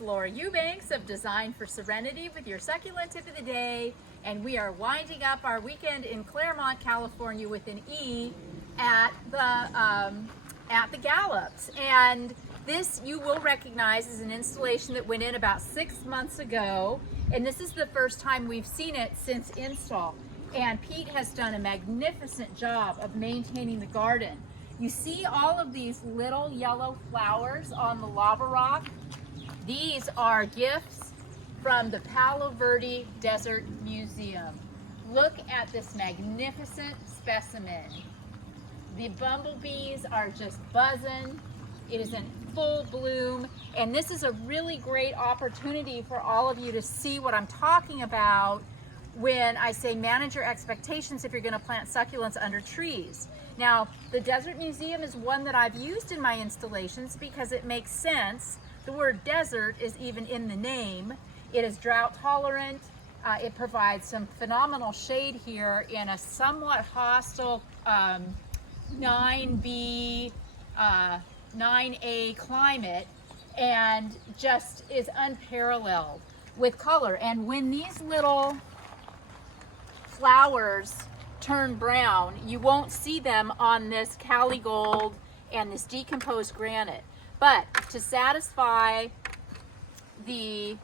It's Laura Eubanks of Design for Serenity with your succulent tip of the day, and we are winding up our weekend in Claremont, California with an E at the Gallops. And this you will recognize as an installation that went in about 6 months ago, and this is the first time we've seen it since install. And Pete has done a magnificent job of maintaining the garden. You see all of these little yellow flowers on the lava rock? These are gifts from the Palo Verde Desert Museum. Look at this magnificent specimen. The bumblebees are just buzzing. It is in full bloom, and this is a really great opportunity for all of you to see what I'm talking about when I say manage your expectations if you're going to plant succulents under trees. Now, the Desert Museum is one that I've used in my installations because it makes sense. The word desert is even in the name. It is drought tolerant. It provides some phenomenal shade here in a somewhat hostile 9B, 9A climate, and just is unparalleled with color. And when these little flowers turn brown, you won't see them on this Cali gold and this decomposed granite. But to satisfy the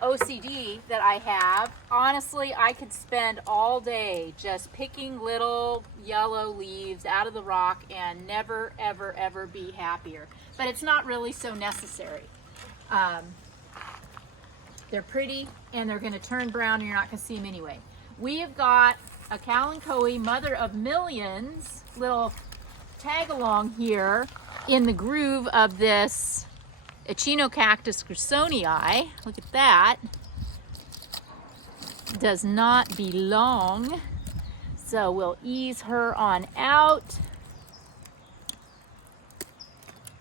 OCD that I have, honestly, I could spend all day just picking little yellow leaves out of the rock and never, ever, ever be happier. But it's not really so necessary. They're pretty and they're going to turn brown and you're not going to see them anyway. We have got a Kalanchoe mother of millions little tag along here in the groove of this Echinocactus grusonii. Look at that. Does not belong. So we'll ease her on out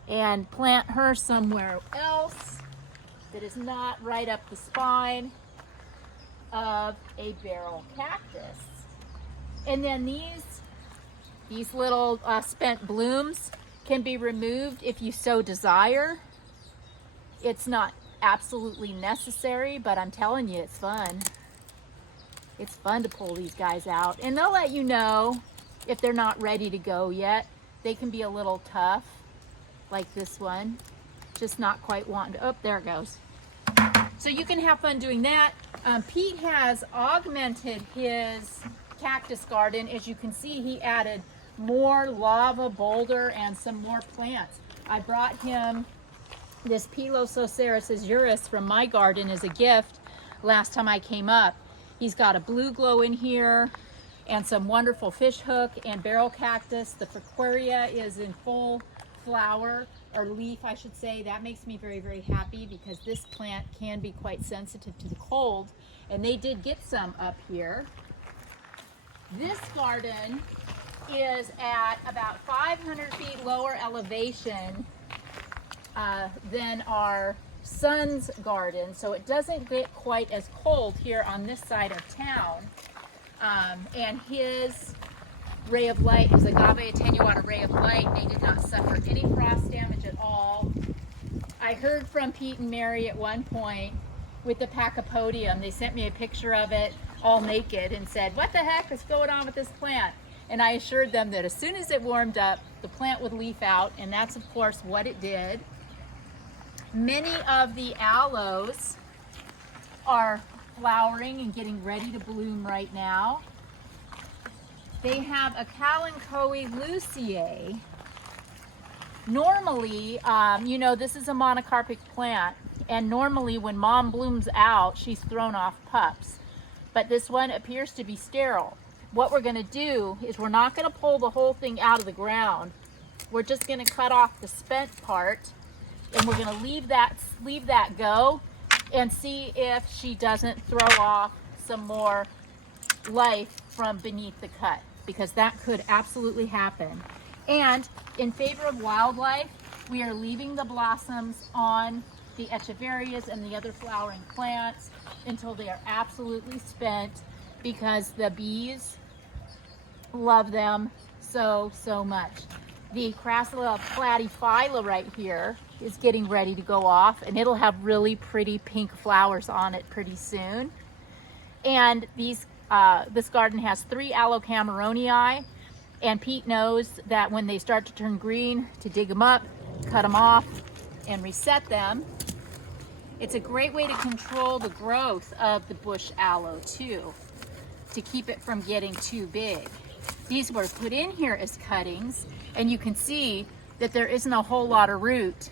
and plant her somewhere else that is not right up the spine of a barrel cactus. And then these little spent blooms can be removed if you so desire. It's not absolutely necessary, but I'm telling you, it's fun. It's fun to pull these guys out, and they'll let you know if they're not ready to go yet. They can be a little tough, like this one, just not quite wanting to, oh, there it goes. So you can have fun doing that. Pete has augmented his cactus garden. As you can see, he added more lava boulder and some more plants. I brought him this Pilosoceras azuris from my garden as a gift last time I came up. He's got a blue glow in here and some wonderful fish hook and barrel cactus. The Frequaria is in full flower, or leaf I should say. That makes me very, very happy because this plant can be quite sensitive to the cold, and they did get some up here. This garden is at about 500 feet lower elevation than our son's garden, so it doesn't get quite as cold here on this side of town. And his ray of light is agave attenuata ray of light. They did not suffer any frost damage at all. I heard from Pete and Mary at one point with the Pachypodium. They sent me a picture of it all naked and said, "What the heck is going on with this plant?" And I assured them that as soon as it warmed up, the plant would leaf out, and that's of course what it did. Many of the aloes are flowering and getting ready to bloom right now. They have a Kalanchoe luciae. Normally, you know, this is a monocarpic plant, and normally when mom blooms out, she's thrown off pups. But this one appears to be sterile. What we're gonna do is we're not gonna pull the whole thing out of the ground. We're just gonna cut off the spent part, and we're gonna leave that go and see if she doesn't throw off some more life from beneath the cut, because that could absolutely happen. And in favor of wildlife, we are leaving the blossoms on the echeverias and the other flowering plants until they are absolutely spent, because the bees love them so much. The Crassula platyphylla right here is getting ready to go off, and it'll have really pretty pink flowers on it pretty soon. And these this garden has 3 aloe cameronii, and Pete knows that when they start to turn green, to dig them up, cut them off, and reset them. It's a great way to control the growth of the bush aloe too, to keep it from getting too big. These were put in here as cuttings, and you can see that there isn't a whole lot of root.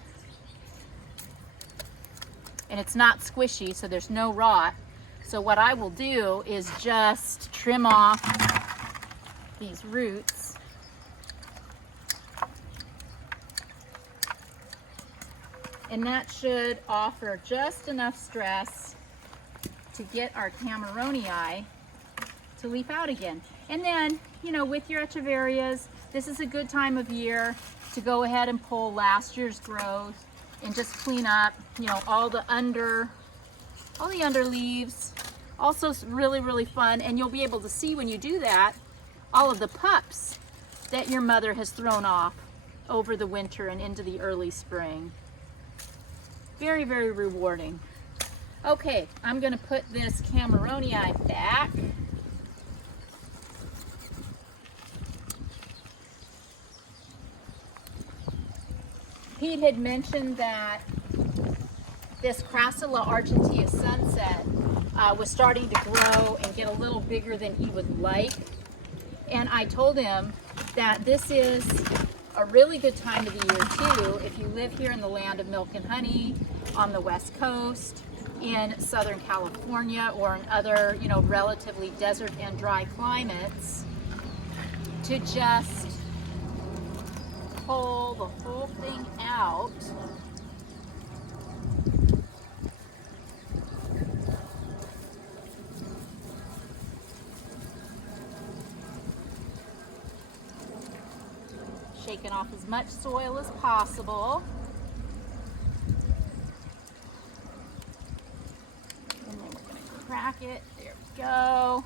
And it's not squishy, so there's no rot. So what I will do is just trim off these roots. And that should offer just enough stress to get our cameronii to leaf out again. And then, you know, with your echeverias, this is a good time of year to go ahead and pull last year's growth and just clean up, you know, all the under leaves. Also really, really fun, and you'll be able to see when you do that all of the pups that your mother has thrown off over the winter and into the early spring. Very, very rewarding. Okay, I'm gonna put this cameronii back. Pete had mentioned that this Crassula argentea sunset was starting to grow and get a little bigger than he would like. And I told him that this is a really good time of the year too, if you live here in the land of milk and honey, on the West Coast, in Southern California, or in other, you know, relatively desert and dry climates, to just pull the whole thing out. Shaking off as much soil as possible. And then we're going to crack it. There we go.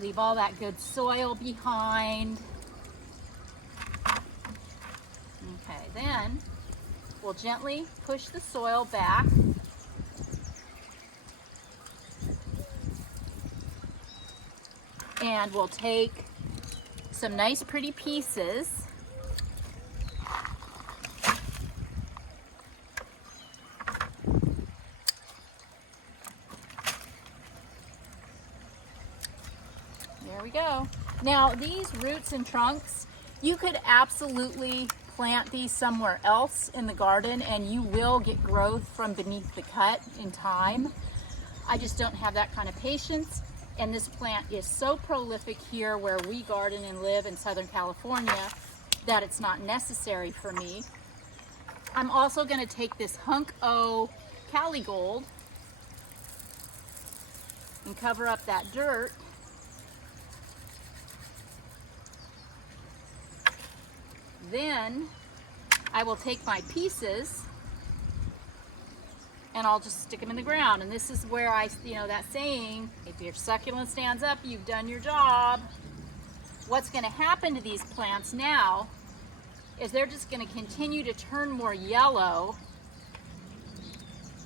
Leave all that good soil behind. Okay, then we'll gently push the soil back. And we'll take some nice pretty pieces there we go. Now these roots and trunks, you could absolutely plant these somewhere else in the garden and you will get growth from beneath the cut in time. I just don't have that kind of patience. And this plant is so prolific here where we garden and live in Southern California that it's not necessary for me. I'm also going to take this Hunk O Cali Gold and cover up that dirt. Then I will take my pieces and I'll just stick them in the ground. And this is where that saying, if your succulent stands up, you've done your job. What's gonna happen to these plants now is they're just gonna continue to turn more yellow,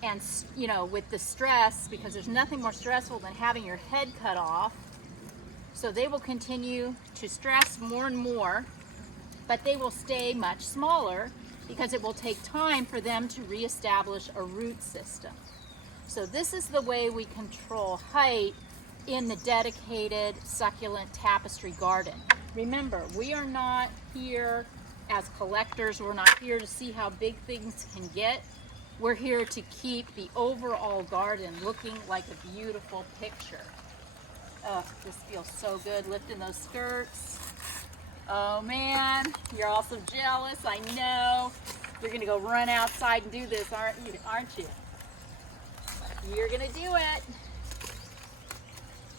and you know, with the stress, because there's nothing more stressful than having your head cut off. So they will continue to stress more and more, but they will stay much smaller, because it will take time for them to reestablish a root system. So this is the way we control height in the dedicated succulent tapestry garden. Remember, we are not here as collectors. We're not here to see how big things can get. We're here to keep the overall garden looking like a beautiful picture. Oh, this feels so good, lifting those skirts. Oh man, you're all so jealous, I know. You're gonna go run outside and do this, aren't you? You're gonna do it.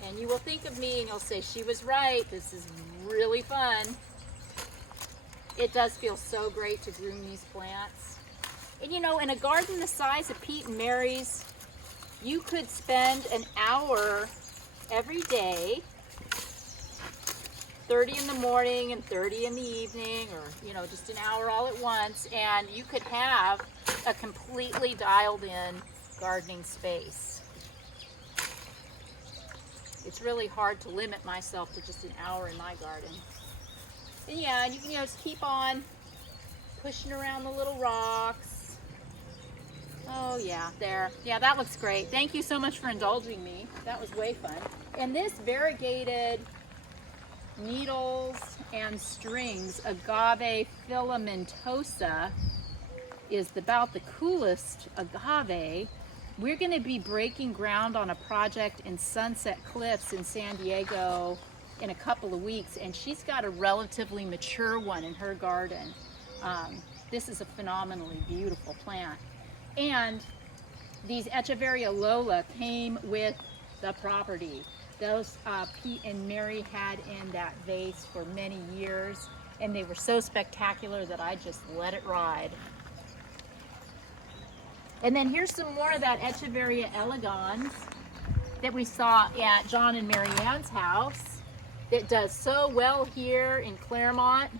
And you will think of me and you'll say, she was right, this is really fun. It does feel so great to groom these plants. And you know, in a garden the size of Pete and Mary's, you could spend an hour every day 30 in the morning and 30 in the evening, or, you know, just an hour all at once, and you could have a completely dialed in gardening space. It's really hard to limit myself to just an hour in my garden. And yeah, you can, you know, just keep on pushing around the little rocks. Oh yeah, there. Yeah, that looks great. Thank you so much for indulging me. That was way fun. And this variegated needles and strings agave filamentosa is about the coolest agave. We're going to be breaking ground on a project in Sunset Cliffs in San Diego in a couple of weeks, and she's got a relatively mature one in her garden. This is a phenomenally beautiful plant. And these Echeveria Lola came with the property. Those Pete and Mary had in that vase for many years, and they were so spectacular that I just let it ride. And then here's some more of that Echeveria elegans that we saw at John and Mary Ann's house that does so well here in Claremont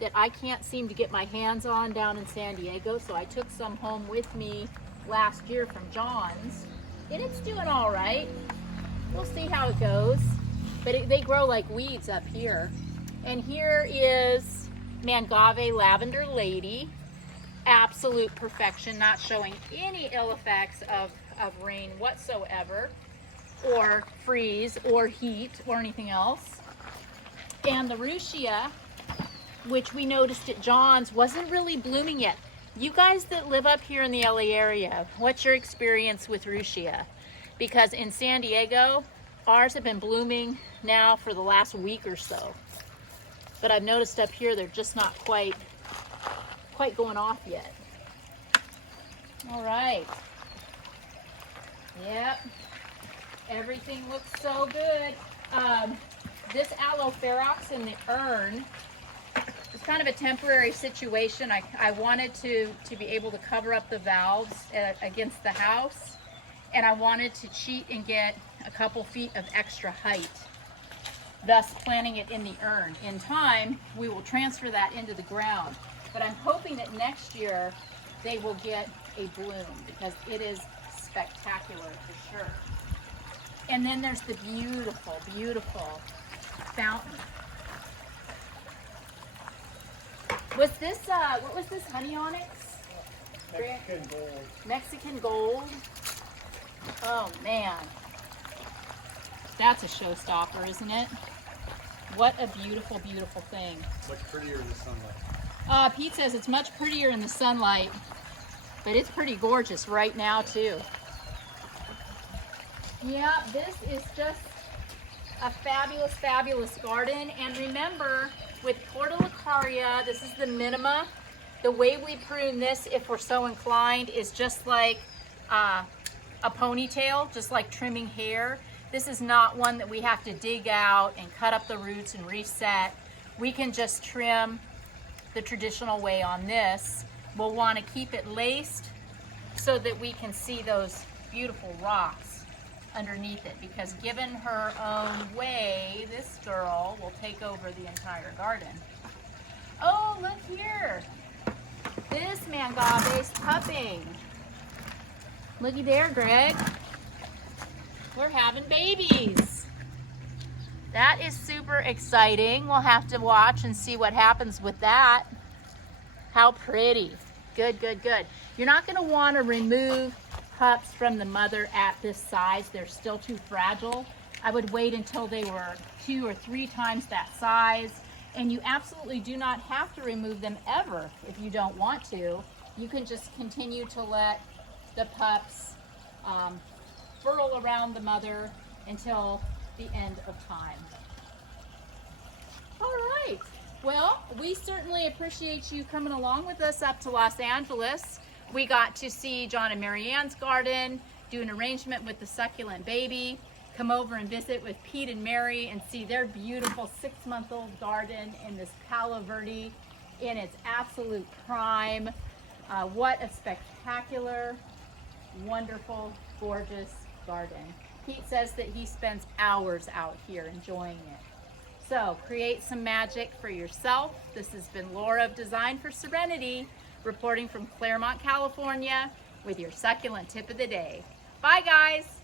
that I can't seem to get my hands on down in San Diego. So I took some home with me last year from John's, and it's doing all right. We'll see how it goes, but they grow like weeds up here. And here is Mangave Lavender Lady. Absolute perfection, not showing any ill effects of rain whatsoever, or freeze, or heat, or anything else. And the Ruchia, which we noticed at John's, wasn't really blooming yet. You guys that live up here in the LA area, what's your experience with Ruchia? Because in San Diego, ours have been blooming now for the last week or so. But I've noticed up here, they're just not quite going off yet. All right. Yep. Everything looks so good. This aloe ferox in the urn is kind of a temporary situation. I wanted to be able to cover up the valves against the house, and I wanted to cheat and get a couple feet of extra height, thus planting it in the urn. In time, we will transfer that into the ground. But I'm hoping that next year they will get a bloom, because it is spectacular for sure. And then there's the beautiful, beautiful fountain. Was this, what was this, honey onyx? Mexican gold. Mexican gold. Oh man. That's a showstopper, isn't it? What a beautiful, beautiful thing. Much prettier in the sunlight. Pete says it's much prettier in the sunlight, but it's pretty gorgeous right now too. Yeah, this is just a fabulous, fabulous garden. And remember, with Portulacaria, this is the minima. The way we prune this, if we're so inclined, is just like a ponytail, just like trimming hair. This is not one that we have to dig out and cut up the roots and reset. We can just trim the traditional way on this. We'll want to keep it laced so that we can see those beautiful rocks underneath it, because given her own way, this girl will take over the entire garden. Oh, look here. This Mangave's pupping. Looky there, Greg. We're having babies. That is super exciting. We'll have to watch and see what happens with that. How pretty. Good, good, good. You're not going to want to remove pups from the mother at this size. They're still too fragile. I would wait until they were 2 or 3 times that size. And you absolutely do not have to remove them ever if you don't want to. You can just continue to let the pups furl around the mother until the end of time. All right. Well, we certainly appreciate you coming along with us up to Los Angeles. We got to see John and Mary Ann's garden, do an arrangement with the succulent baby, come over and visit with Pete and Mary and see their beautiful 6-month-old garden in this palo verde in its absolute prime. What a spectacular, wonderful, gorgeous garden. Pete says that he spends hours out here enjoying it. So create some magic for yourself. This has been Laura of Design for Serenity, reporting from Claremont, California, with your succulent tip of the day. Bye, guys.